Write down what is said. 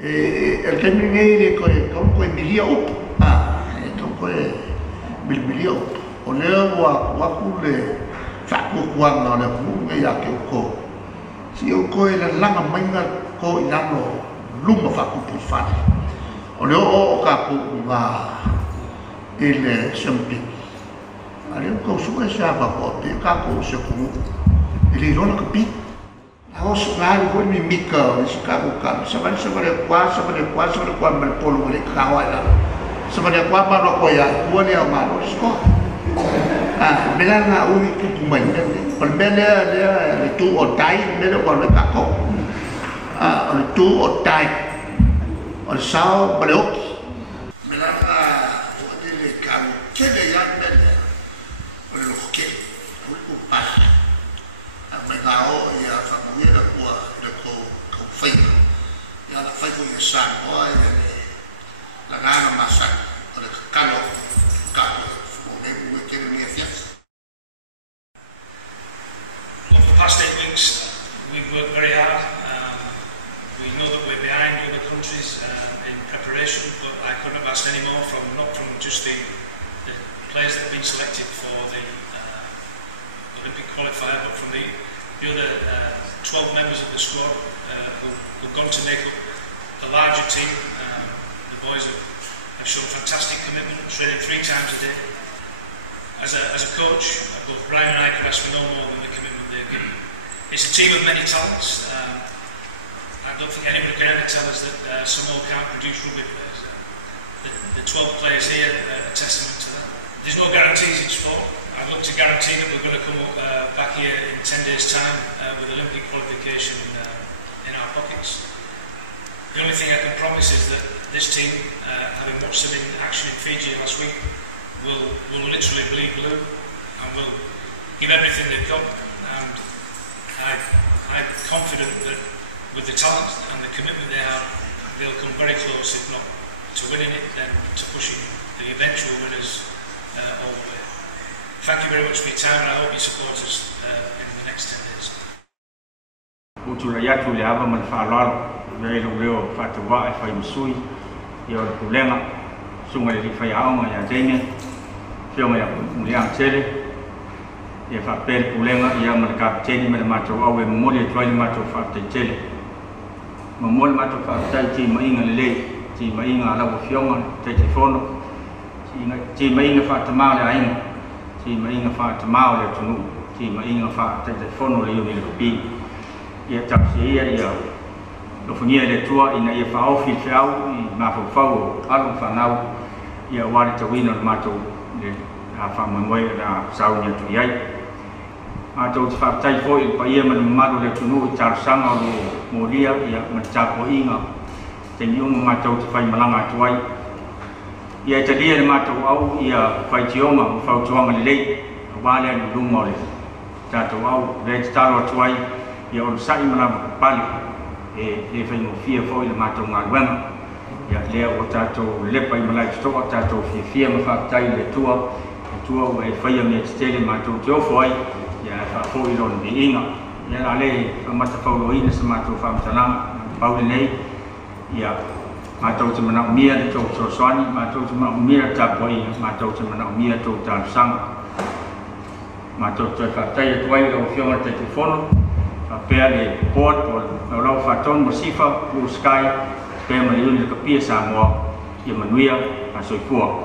El que me viene con milia up, con milia up. O leo wa kule faku kuanga le hunga ya ke ko. Si o ko ele langa mainga ko inano luma faku pufani. O leo o ka ku nga ele sempi. Ale ko suka sa ba ko te ka ko se ku. Ele rona ka pi. Ako sukali ko mi mika si ka ko ka. Sabare kwa mal polo le kawala. Sabare kwa pa ro ko ya ko le ma ro sko. Bila na ui tu mình còn bên đây tu ở trái bên đó còn cái cọc tu ở trái ở sau bờ ốc mình là đi lấy cam chơi để ăn bên đây ở lục kia cũng pas mình nào giờ phải muốn được của của phi giờ là phi của sản thôi là na mà sản ở cái calo Over the past 8 weeks, we've worked very hard. We know that we're behind other countries in preparation, but I couldn't have asked any more not from just the players that have been selected for the Olympic qualifier, but from the other 12 members of the squad who've gone to make up a larger team. The boys have shown fantastic commitment, training 3 times a day. As a coach, both Brian and I could ask for no more than the commitment they've given. It's a team of many talents. I don't think anybody can ever tell us that Samoa can't produce rugby players. The 12 players here are a testament to that. There's no guarantees in sport. I'd look to guarantee that we're going to come back here in 10 days' time with Olympic qualification in our pockets. The only thing I can promise is that this team, having watched them in action in Fiji last week, will literally bleed blue and will give everything they've got, and I'm confident that with the talent and the commitment they have, they'll come very close, if not to winning it, then to pushing the eventual winners all the way. Thank you very much for your time, and I hope you support us in the next 10 days. Uturayatu le ava man falal very leo fatwa fa imsui yo kulenga sunga le fa ya ma ya denge fio ya muliam tele ya fa per kulenga ya man ka tele me ma to awe mo le to ma to fa tele mo mo ma to fa ti ma inga le ti ma inga la fio ma te fono ti ma inga fa tama le ai ti ma inga fa tama le tunu ti ma inga fa te fono le yo le pi ia tapsi ia lo funia le tua ina ia fao fil fao I ma fao alu fanau ia wale tawina mato le a fa mamoi la saunya tu iai mato fa tai foi pa ia man malu le tunu tar sanga lo molia ia macapo inga tenyu mato fai malanga tuai ia tadia le mato au ia fai tioma fao tuanga le wale no lumole tato au le talo tuai ia on sai mana pali e fai no fia foi le mato ngalwana ia le o tato le pai malai sto tato fia ma fa tai le tua o e fai me stele mato jo foi ia fa foi ron di inga ia la le ma ta fa lo ina sama to fa mtana pauli nei ia mato te mana mia le to so swani mato te mana mia ta poi mato te mana mia to ta sang mato te fa tai tuai lo fio ma te telefono per le port o lau faton mo sifa blue sky per ma yun le kapia sa mo ia manuia a soifua